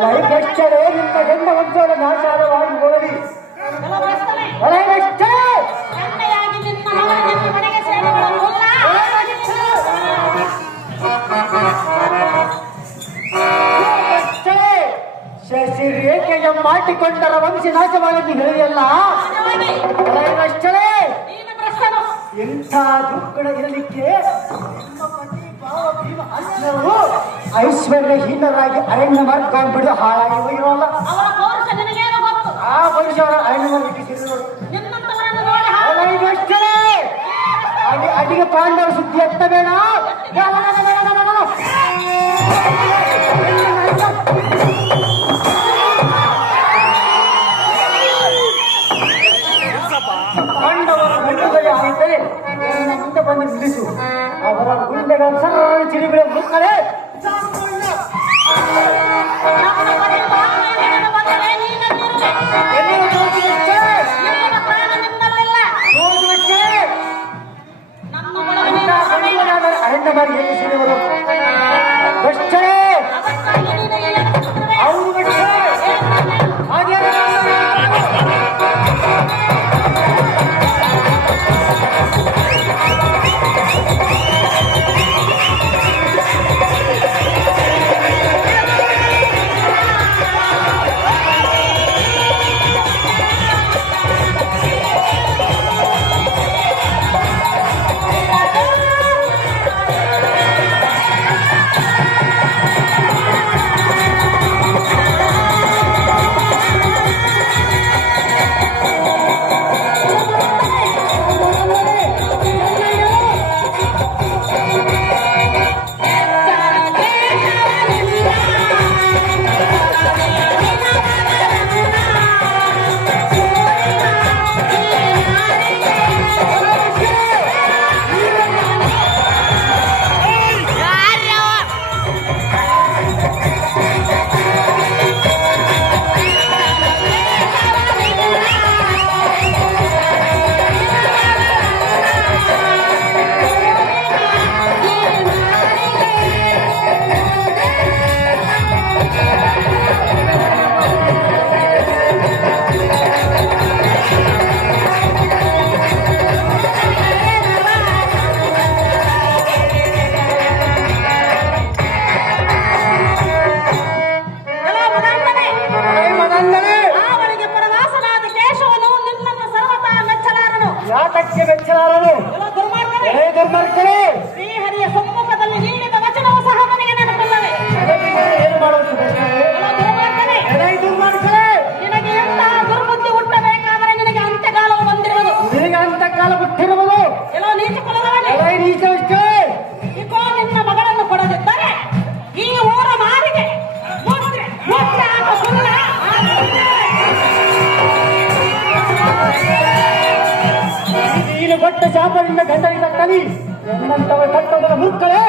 ಲೈಫೆಷ್ಟೇ ನಿನ್ನ ಗಂಡ ಒಂಚೂರ ನಾಶಾರವಾಗಿ ಹೋಗಲಿ. ಶಶಿ ರೇಖೆಗೆ ಮಾಡಿಕೊಂಡರ ವಂಶ ನಾಶವಾಗಿ ಹೇಳಿಯಲ್ಲ. ಎಂಥ ದುಃಖ ಇರಲಿಕ್ಕೆ ಐಶ್ವರ್ಯಹೀನರಾಗಿ ಅರಣ್ಯ ಮಾಡ್ಕೊಂಡ್ಬಿಡು ಹಾಳಾಗಿ ಹೋಗಿರೋಲ್ಲ. ಆ ಪುರುಷ ಅರಣ್ಯ ಮಾಡ್ಲಿಕ್ಕೆ ಅಡಿಗೆ ಪಾಂಡವ ಸುದ್ದಿ ಎತ್ತ ಬೇಡ. ಪಾಂಡವರ ಗುಂಡುಗಳು ಆಗಿದ್ದರೆ ಮುಂದೆ ಬಂದು ನಿಲ್ಲಿಸು. ಅವರ ಗುಂಡೆಗಳ ಸರಳ ಚಿರಿಗಳ ಮುಕ್ಕಳೆ ಅರಣ್ಯ ಮಾಡಿ ಹೇಳಿಸಿದವರು ಅಷ್ಟೇ ಅವರು ಹಾಗೆ ಶ್ರೀಹರಿಯ ಸಮ್ಮುಖದಲ್ಲಿ ನೀಡಿದ ವಚನವು ಸಹ ನನಗೆ ನೆನಪಿಲ್ಲವೇ? ಏನು ಮಾಡುವುದು ನಿನಗೆ ಎಂತಹ ದುರ್ಬುದ್ಧಿ ಹುಟ್ಟಬೇಕಾದರೆ ನಿನಗೆ ಅಂತ್ಯಕಾಲವು ಬಂದಿರುವುದು. ನಿನಗೆ ಅಂತ್ಯಕಾಲ ಬಿಟ್ಟಿರುವುದು ಎಲ್ಲೋ ನೀಚ ಕುಲದವನೇ. ಇಕೋ ನಿನ್ನ ಮಗಳನ್ನು ಕೊಡದಿದ್ದರೆ ಈ ಊರ ಮಾರಿಗೆ ನೀನು ಕೊಟ್ಟ ಶಾಪದಿಂದ ಗಂಡನಿಂದ ಕಲಿ ಎನ್ನಂತವ ಕಟ್ಟದರ ಮುಕ್ಕಳೇ